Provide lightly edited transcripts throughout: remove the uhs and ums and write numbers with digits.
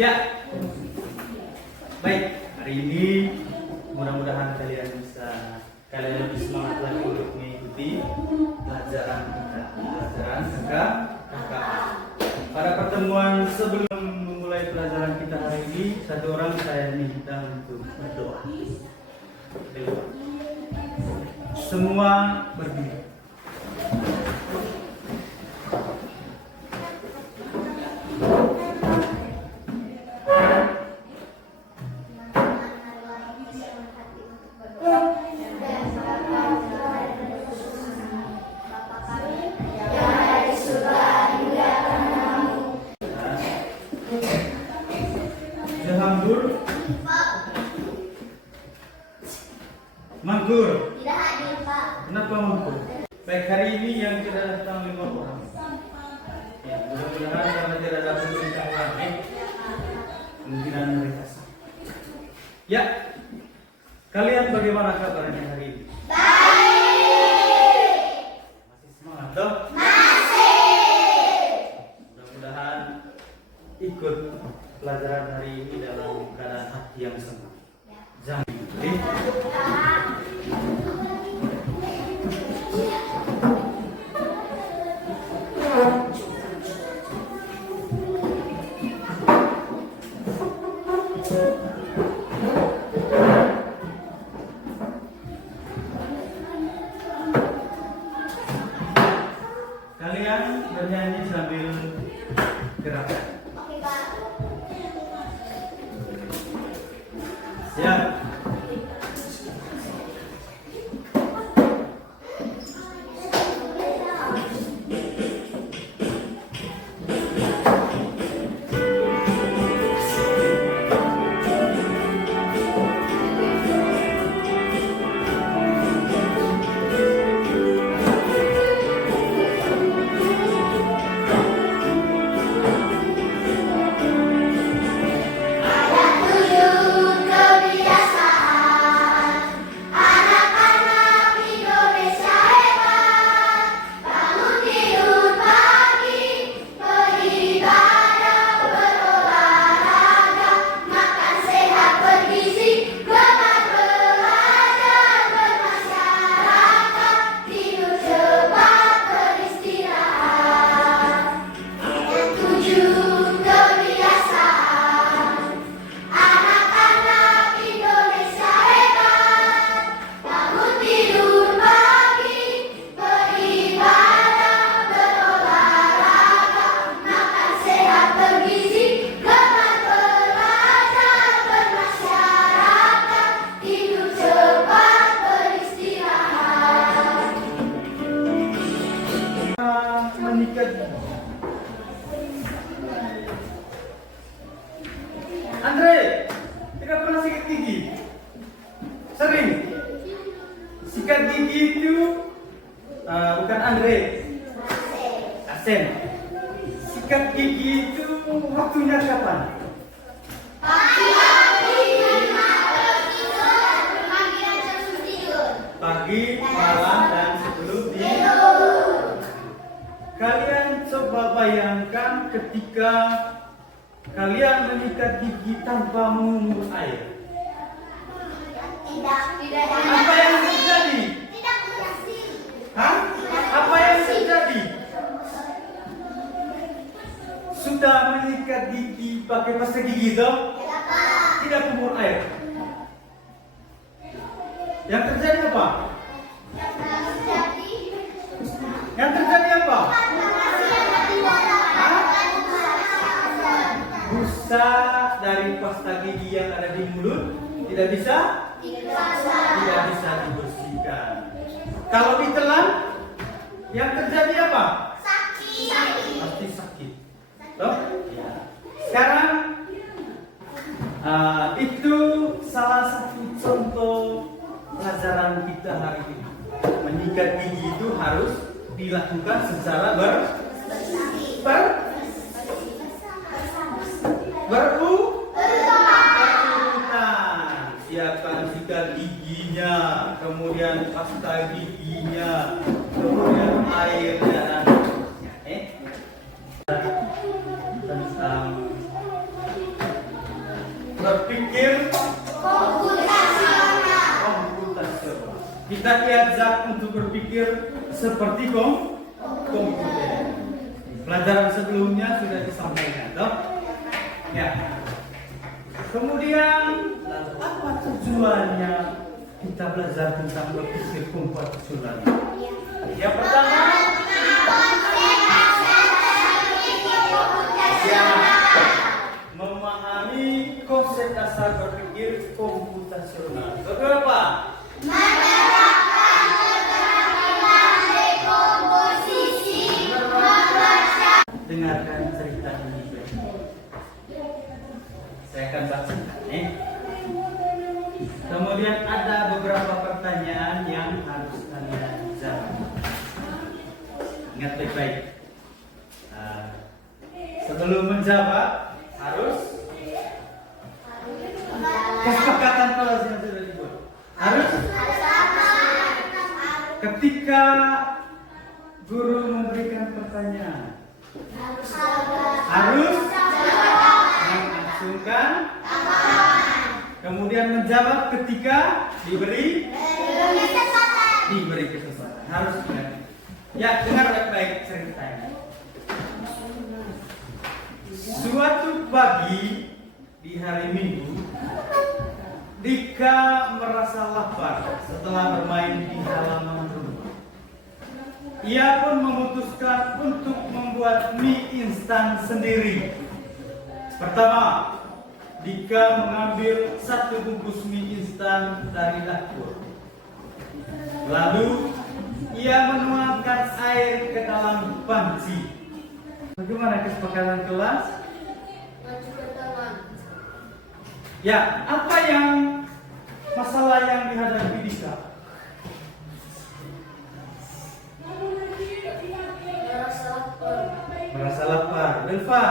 Ya, baik. Hari ini mudah-mudahan kalian lebih semangat lagi untuk mengikuti pelajaran KKA. Pada pertemuan sebelum memulai pelajaran kita hari ini, satu orang saya minta untuk berdoa. Semua berdiri. Mangkur. Tidak hadir, Pak. Kenapa mangkur? Baik, hari ini yang tidak datang 5 orang. Ya, mudah-mudahan karena tidak dapat perintah lagi, kemungkinan mereka sakit. Ya, kalian bagaimana kabarnya hari ini? Baik. Masih semangat toh? Masih. Mudah-mudahan ikut pelajaran hari ini dalam keadaan hati yang senang. Jangan kalian bernyanyi sambil gerak. Oke, Pak. Siap. Andre, tidak pernah sikat gigi? Sering? Sikat gigi itu bukan Andre, Asen. Sikat gigi itu waktunya kapan? Pagi, malam, dan sebelum tidur. Kalian coba bayangkan ketika kalian menyikat gigi tanpa mengumus air. Tidak. Apa yang terjadi? Tidak berhasil. Hah? Apa yang terjadi? Sudah menyikat gigi pakai pasta gigi toh? Tidak, Pak. Tidak kumur air. Yang terjadi apa? Yang terjadi apa? Busa dari pasta gigi yang ada di mulut tidak bisa dibersihkan. Kalau ditelan, yang terjadi apa? Sakit. Pasti sakit. Toh? Ya. Sekarang itu salah satu contoh pelajaran kita hari ini. Menyikat gigi itu harus dilakukan secara berurutan. Siapkan sikat giginya, kemudian pasta giginya, kemudian airnya dan tentang diajak untuk berpikir seperti komputer. Pelajaran sebelumnya sudah disampaikan, toh? Ya. Kemudian, lalu apa tujuannya kita belajar tentang berpikir komputasional? Yang pertama, ya, memahami konsep dasar berpikir komputasional. Kedua, dengarkan cerita ini. Saya akan bacakan. Kemudian ada beberapa pertanyaan yang harus kalian jawab. Ingat baik-baik. Sebelum menjawab harus kesepakatan kelas yang sudah dibuat. Harus ketika guru memberikan pertanyaan harus melangsungkan, kemudian menjawab ketika diberi kesempatan. Harus ingat. Ya, dengar baik-baik ceritanya. Suatu pagi di hari Minggu, Dika merasa lapar setelah bermain di halaman rumah. Ia pun memutuskan untuk membuat mie instan sendiri. Pertama, Dika mengambil 1 bungkus mie instan dari dapur. Lalu, ia menuangkan air ke dalam panci. Bagaimana kesepakatan kelas? Ya, apa yang masalah yang dihadapi Dika? Merasa lapar. Delva?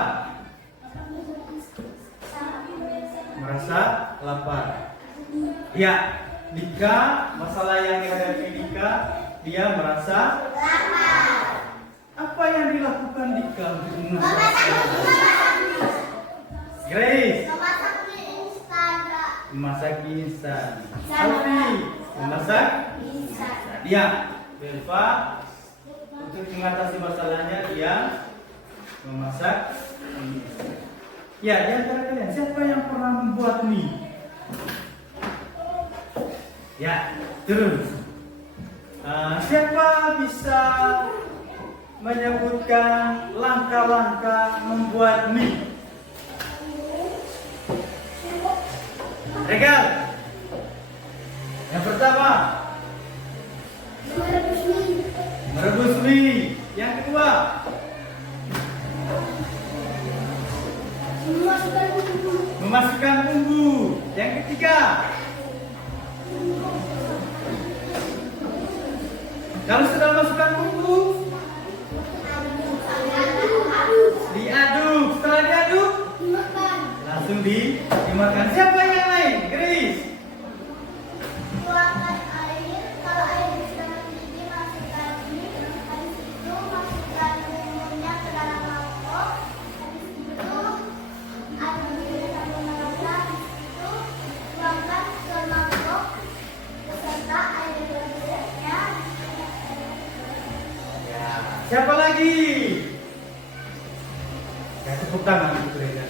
Merasa lapar. Ya, Dika, masalah yang dihadapi Dika, dia merasa lapar. Apa yang dilakukan Dika untuk mengatasi? Grace? Memasak mie instan. Alfi? Memasak mie instan. Dia, Delva, untuk mengatasi masalahnya dia memasak mie instan. Ya, di antara kalian siapa yang pernah membuat mie? Ya, terus. Siapa bisa menyebutkan langkah-langkah membuat mie? Regal. Yang pertama, merebus mie. Yang kedua, memasukkan bumbu. Yang ketiga, kalau sudah masukkan bumbu, diaduk. Setelah diaduk, langsung dimakan. Siapa yang lain? Grace. Tuangkan air. Kalau air sudah mendidih, masukkan mie. Habis itu masukkan bumbunya ke dalam mangkok. Habis itu aduk sampai merata. Habis itu tuangkan ke mangkok beserta air rebusannya. Ya. Siapa lagi? Ya, tepuk tangan untuk Regal.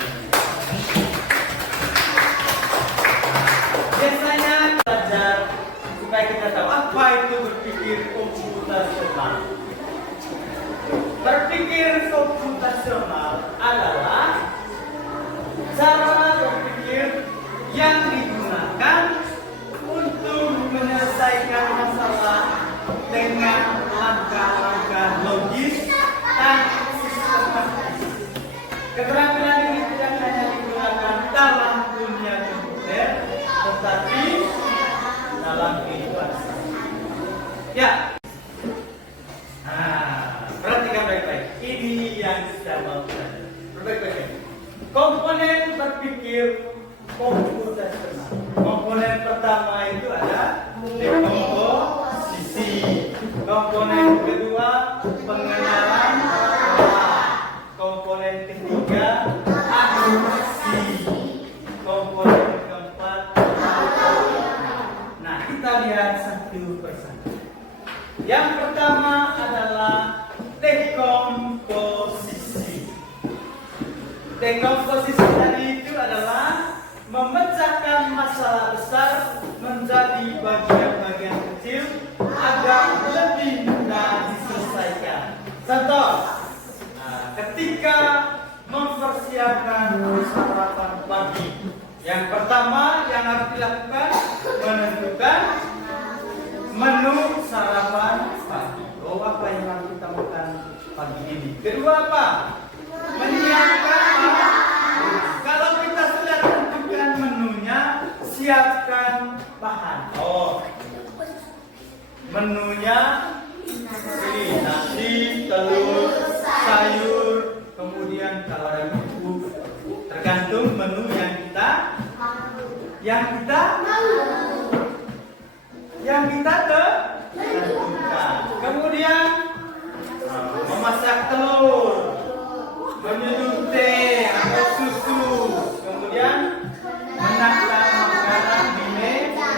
Biasanya belajar supaya kita tahu apa itu berpikir komputasional. Berpikir komputasional adalah cara berpikir yang digunakan untuk menyelesaikan masalah dengan langkah-langkah logis dan sistematis. Keterampilan ini tidak hanya digunakan dalam dunia komputer, tetapi dalam kehidupan sehari-hari. Ya. Perhatikan baik-baik. Ini yang kita mau belajar. Baik-baik. Komponen berpikir komputasional. Komponen pertama itu ada dekomposisi. Komponen kedua pengenalan pola. Komponen ketiga asumsi. Komponen keempat. Nah, kita lihat satu persatu. Yang pertama adalah dekomposisi. Dekomposisi tadi itu adalah memecahkan masalah besar menjadi bagian-bagian kecil agar lebih mudah diselesaikan. Contoh, ketika mempersiapkan sarapan pagi, yang pertama yang harus dilakukan menentukan menu sarapan pagi. Oh, apa yang harus kita makan pagi ini? Kedua apa? Menyiapkan. Kalau kita sudah tentukan menunya, siapkan bahan. Oh, menunya ini nasi, telur, sayur, kemudian kalau ada bumbu, tergantung menu yang kita tentukan. Kemudian memasak telur, menyeduh teh atau susu, kemudian menata makanan di meja.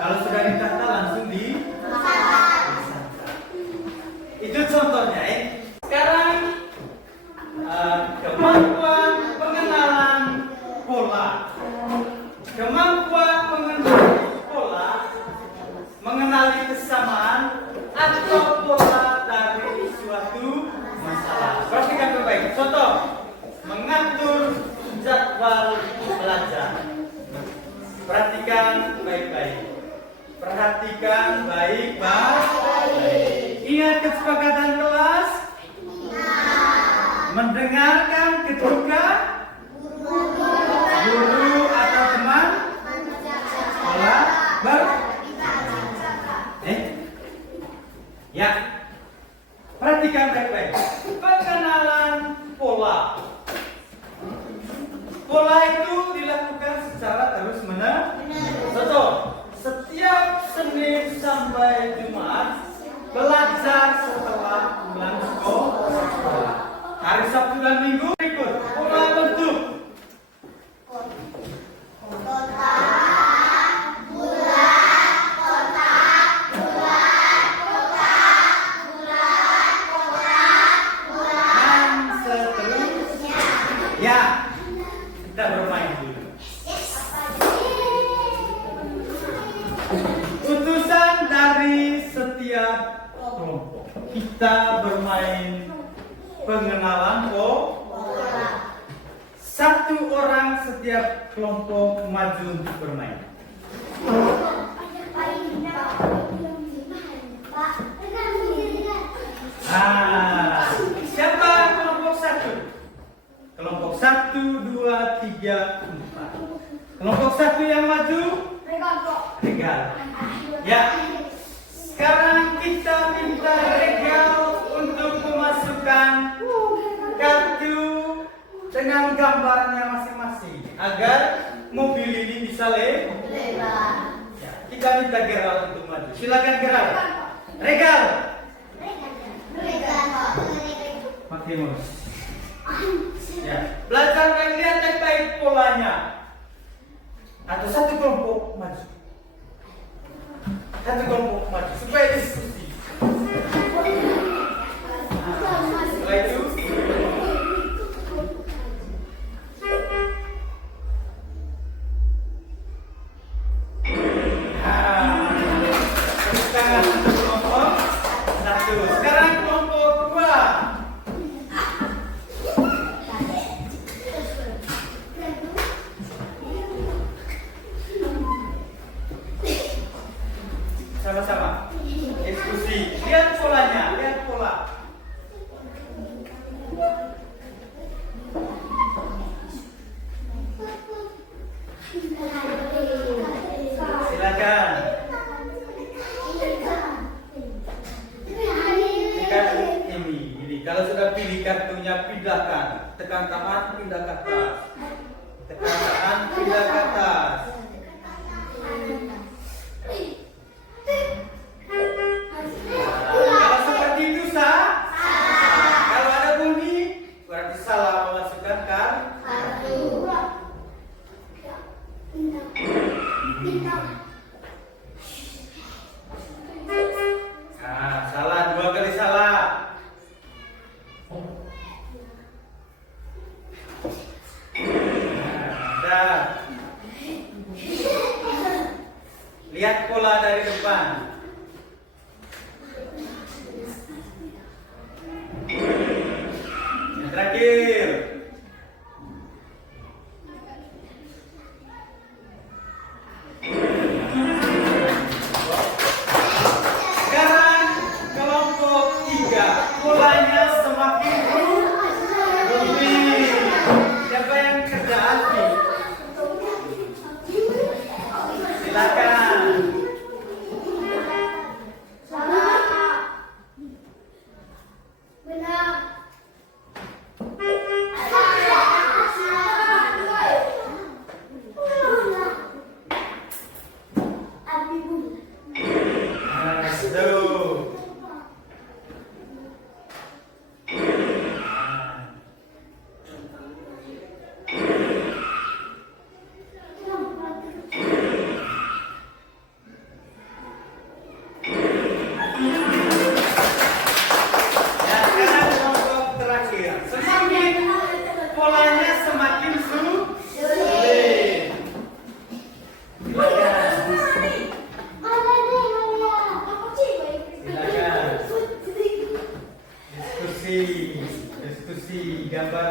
Kalau sudah ditata langsung dimasak. Itu contohnya. Sekarang kemampuan pengenalan pola. Kemampuan mengenali pola, mengenali kesamaan atau pola dari suatu masalah. Perhatikan baik. Contoh, mengatur jadwal belajar. Perhatikan baik-baik. Perhatikan baik-baik. Ingat kesepakatan kelas. Mendengarkan ketika guru atau teman pola ya. Perhatikan baik-baik. Pengenalan pola. Pola itu dilakukan secara terus-menerus. Contoh, setiap Senin sampai Jumat belajar setelah pulang sekolah. Hari Sabtu dan Minggu ikut pola bentuk. Ya, kita bermain dulu. Utusan dari setiap kelompok. Kita bermain pengenalan pola. Satu orang setiap kelompok maju untuk bermain. Siapa kelompok satu? Kelompok 1, 2, 3, 4. Kelompok 1 yang maju? Regal. Ya. Sekarang kita minta Regal untuk memasukkan kartu dengan gambarnya masing-masing agar mobil ini bisa lebar. Ya, kita minta Geral untuk maju. Silakan Geral. Regal. Maksimus. Ya, belajar dan lihat baik-baik polanya. Atau satu kelompok maju. Satu kelompok maju supaya diskusi. Setelah itu tangan untuk kelompok satu. Sekarang kelompok 2. Sama-sama diskusi. Lihat polanya, lihat pola. Silakan. Ini. Kalau sudah pilih kartunya, pindahkan. Tekan kanan, pindah ke atas. Tekan kanan, pindah ke atas. Kalau seperti itu sah. Kalau ada bunyi berarti salah memasukkan kartu.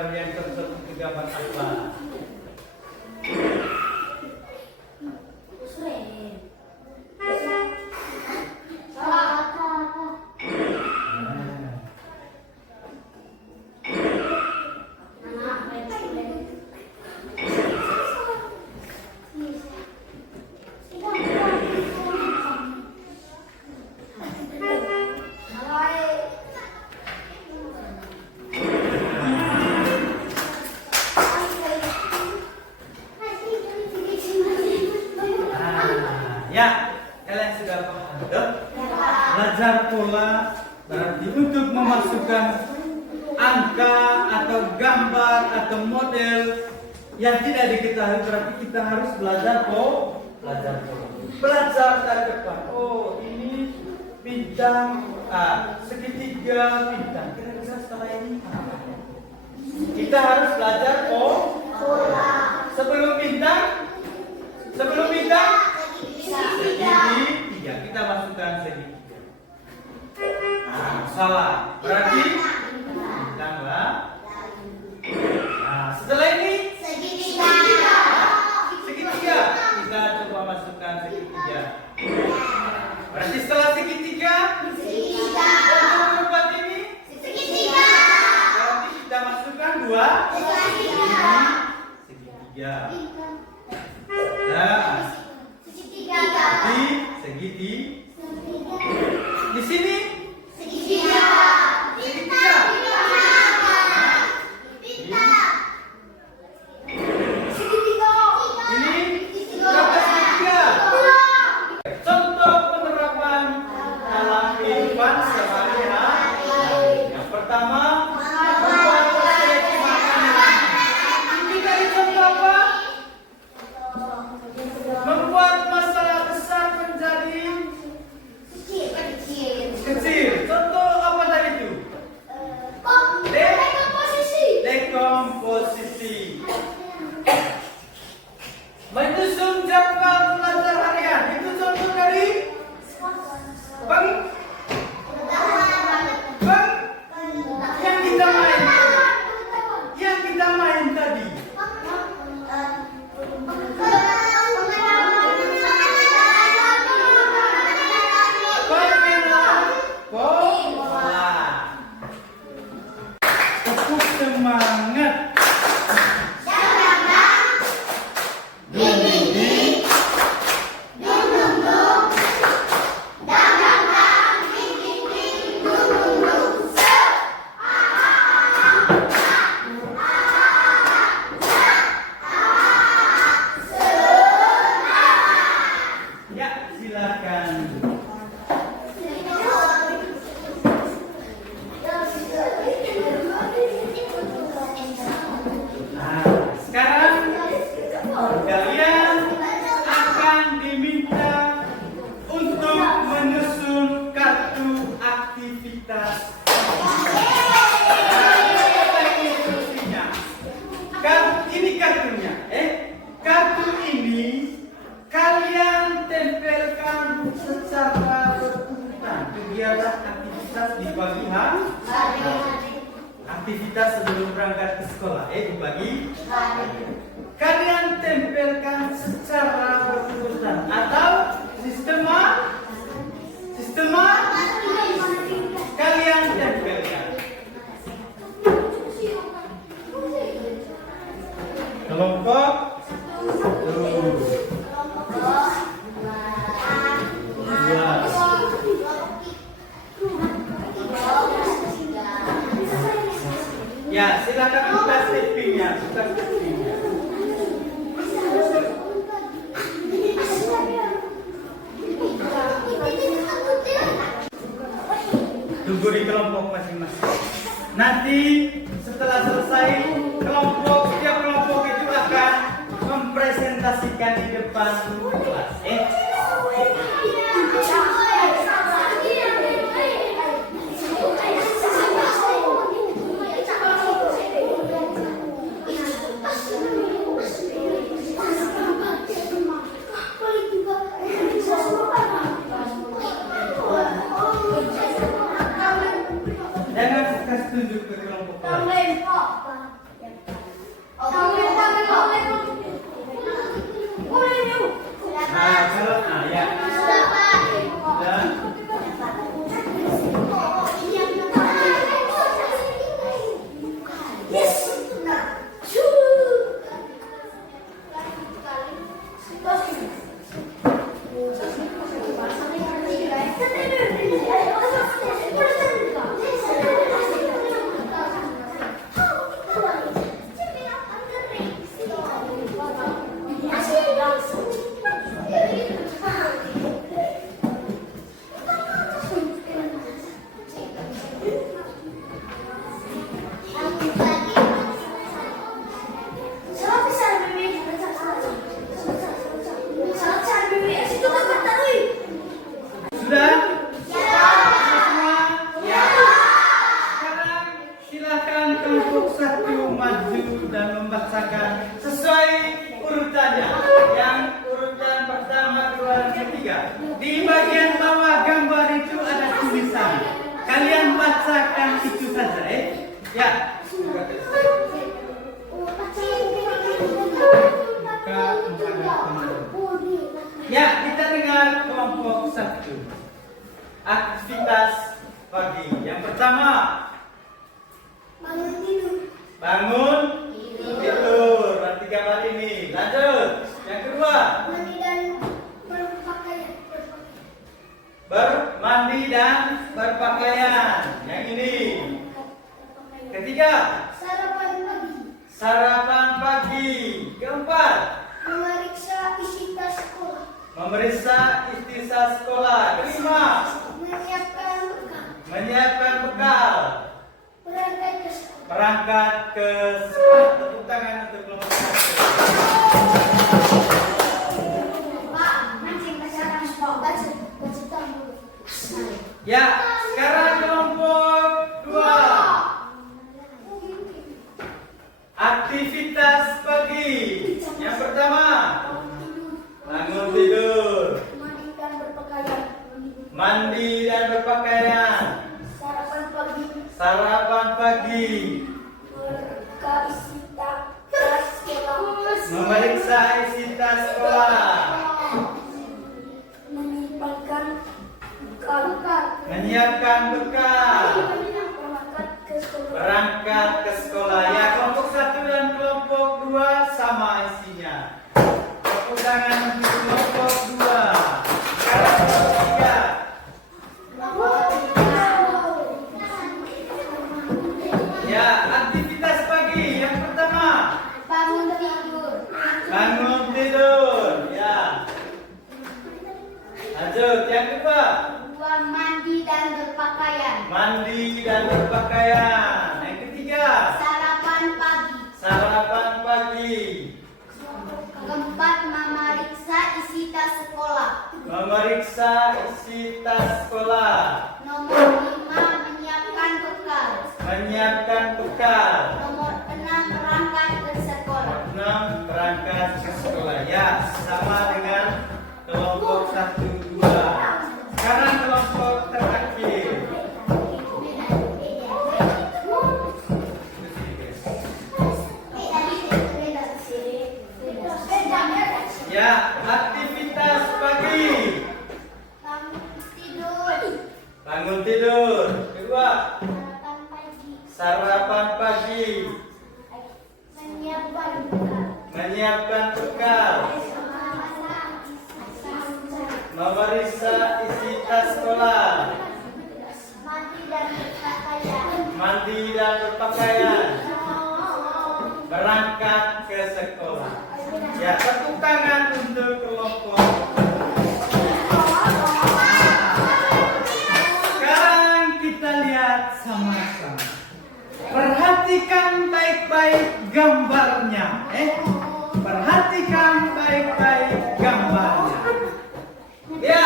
gambar yang tersebut itu gambar apa? Ya, kalian sudah paham, toh? Belajar pola berarti untuk memasukkan angka atau gambar atau model yang tidak diketahui, berarti kita harus belajar pola. Belajar dari depan. Oh, ini bintang segitiga bintang. Kira-kira setelah ini apa? Kita harus belajar pola. Sebelum bintang segitiga, kita masukkan segitiga. Salah. Berarti tambah. Setelah ini segitiga. Kita coba masukkan segitiga. Berarti setelah segitiga. Tempat ini segitiga. Berarti kita masukkan dua segitiga. Nah, di sini segitiga. Ini berapa segitiga? Contoh penerapan dalam kehidupan sehari-hari. Yang pertama, membuat seleksi makanan. Ini dari contoh apa? Membuat masalah besar menjadi kecil. Contoh apa tadi itu? Dekomposisi. Menyusun jadwal belajar harian. Itu contoh dari yang kita main tadi. Tepuk semangat. Ya, silakan. Sekarang kalian akan diminta untuk menyusun kartu aktivitas. Ini kartunya. Kartu ini kalian tempelkan secara berurutan. Kegiatan aktivitas di pagi hari. Aktivitas sebelum berangkat ke sekolah, dibagi. Kalian tempelkan secara berurutan atau sistema kalian tempelkan. Kelompok 2. Ya, silakan buka strippingnya. Tunggu di kelompok masing-masing. Nanti setelah selesai setiap kelompok itu akan mempresentasikan di depan kelas. Jangan kasih tunjuk ke kelompok lain. bacakan itu saja, Ya. Ya, kita dengar kelompok 1. Aktivitas pagi. Yang pertama, Bangun tidur. bangun tidur. Berarti gambar ini. Lanjut. Yang kedua, Mandi dan berpakaian. mandi dan berpakaian. Yang ini. Ketiga, Sarapan pagi. sarapan pagi. Keempat, Memeriksa isi tas sekolah. memeriksa isi tas sekolah. Kelima, Menyiapkan bekal. menyiapkan bekal. Berangkat ke sekolah. Berangkat ke sekolah. Tepuk tangan untuk kelompok 1. Pak, mancing pasaran sekolah. Baca tahu. Ya, sekarang kelompok 2. Aktivitas pagi. Yang pertama, bangun tidur, Mandi dan berpakaian. mandi dan berpakaian, Sarapan pagi. sarapan pagi, Memeriksa isi tas sekolah. memeriksa isi tas sekolah, Menyimpan bekal. menyiapkan bekal, Berangkat ke sekolah. berangkat ke sekolah. Ya, kelompok 1 dan kelompok 2 sama isinya. Tepuk tangan untuk kelompok 2. Sekarang kelompok 3. Ya, aktivitas pagi. Yang pertama, Bangun tidur. bangun tidur. Ya. Lanjut. Yang kedua, Dua, mandi dan berpakaian. mandi dan berpakaian. Yang ketiga, Sarapan pagi. sarapan pagi. Keempat, memeriksa isi tas sekolah. Memeriksa isi tas sekolah. Nomor 5, menyiapkan bekal. Menyiapkan bekal. Nomor 6, berangkat ke sekolah. 6. Berangkat ke sekolah. Ya, sama dengan kelompok 1, 2. Sekarang kelompok terakhir. Ya, aktivitas pagi. Bangun tidur. Kedua, sarapan pagi. Menyiapkan bekal. Memeriksa isi tas sekolah. Mandi dan berpakaian. Berangkat ke sekolah. Ya, tepuk tangan untuk kelompok. Sekarang kita lihat sama-sama. Perhatikan baik-baik gambarnya. Perhatikan baik-baik gambarnya. Ya,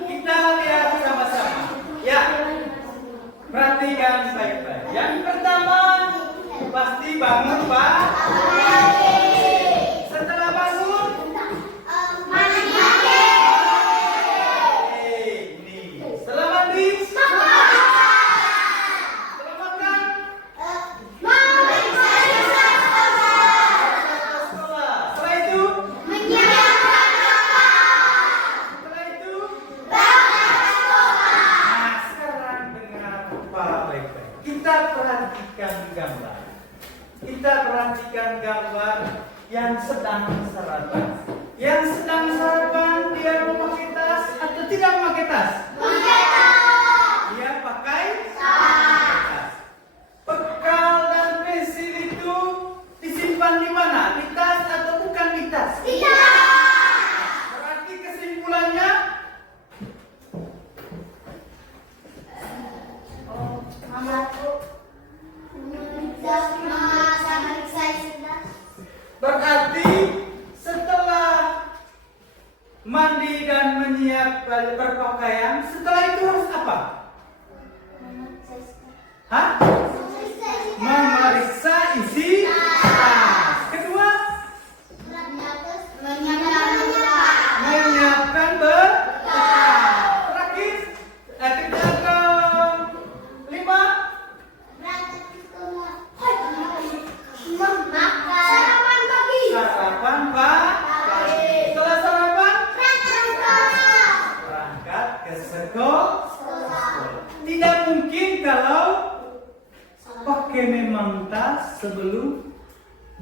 kita lihat sama-sama. Ya, perhatikan baik-baik. Yang pertama, pasti bangun, Pak. Setelah bangun, ini. Setelah mandi, setelah makan, sekolah. Setelah itu, nah, sekarang dengar Pak baik-baik. Kita perhatikan gambar. Kita perhatikan gambar yang sedang sarapan. Yang sedang sarapan, dia memakai tas atau tidak memakai tas? Dia pakai tas. Bekal dan pensil itu disimpan di mana? Di tas atau bukan di tas? Berarti kesimpulannya, berarti setelah mandi dan menyiapkan berpakaian, setelah itu kalau pakai memang tas sebelum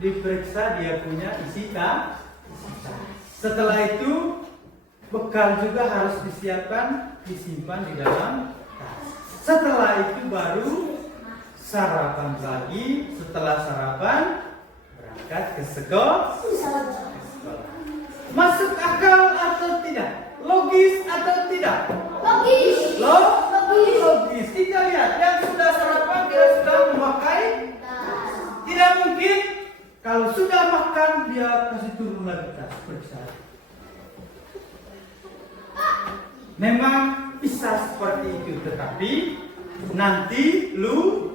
diperiksa dia punya isi tas. Setelah itu bekal juga harus disiapkan, disimpan di dalam tas. Setelah itu baru sarapan lagi. Setelah sarapan berangkat ke sekolah. Masuk akal atau tidak? Logis atau tidak? Logis. Logis. Kita lihat yang sudah sarapan dia sudah memakai. Tidak mungkin kalau sudah makan dia kasih turun lagi tas periksa. Memang bisa seperti itu, tetapi nanti lu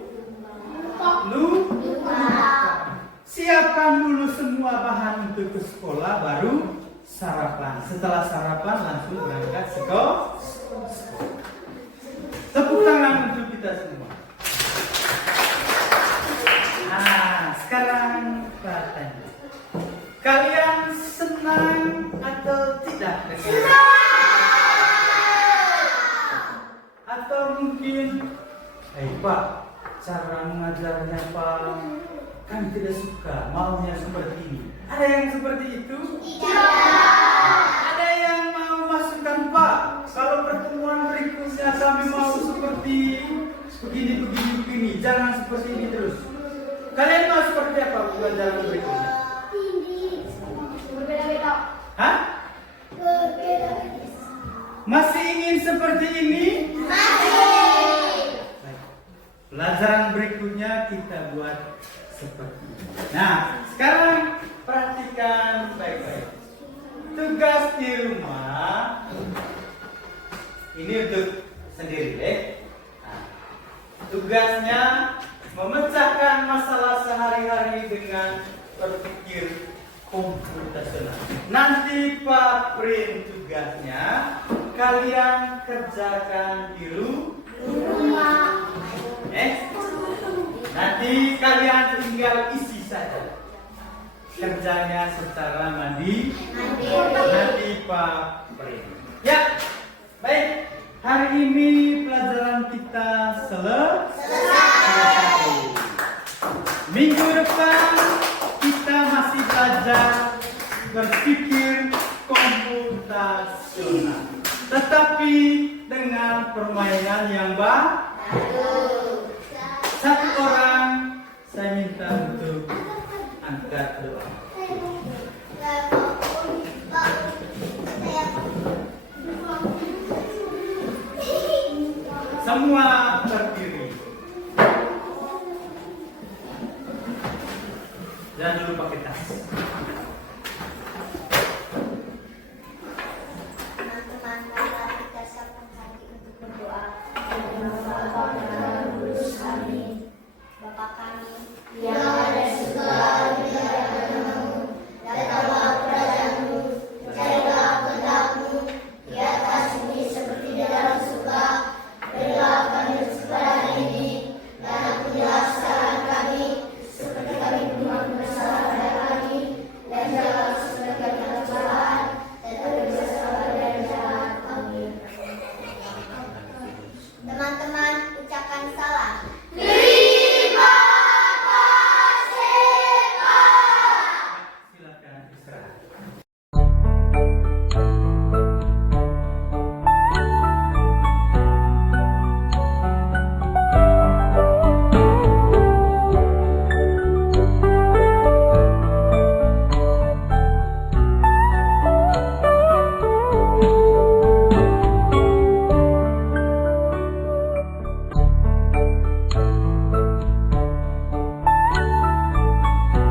siapkan dulu semua bahan untuk ke sekolah baru sarapan. Setelah sarapan langsung berangkat sekolah. Tepuk tangan untuk kita semua. Nah, sekarang bertanya. Kalian senang atau tidak dengan? Atau mungkin, Pak, cara mengajarnya Pak kan tidak suka, maunya seperti ini. Ada yang seperti itu? Ada yang mau masukkan Pak, kalau pertemuan berikutnya kami mau seperti begini, jangan seperti ini terus. Kalian mau seperti apa pelajaran berikutnya? Berbeda-beda. Hah? Masih ingin seperti ini? Masih. Baik. Pelajaran berikutnya kita buat seperti ini. Nah, sekarang perhatikan baik-baik. Tugas di rumah ini untuk sendiri, deh. Nah, tugasnya memecahkan masalah sehari-hari dengan berpikir komputasional. Nanti Pak Prin tugasnya kalian kerjakan di rumah. Nanti kalian tinggal isi saja. Kerjanya secara mandiri. Nanti Pak Prin. Ya, baik. Hari ini pelajaran kita selesai. Minggu depan kita masih belajar berpikir komputasional, tetapi dengan permainan yang baru. Satu orang saya minta untuk angkat doa. Semua berdiri. Jangan dulu pakai tas.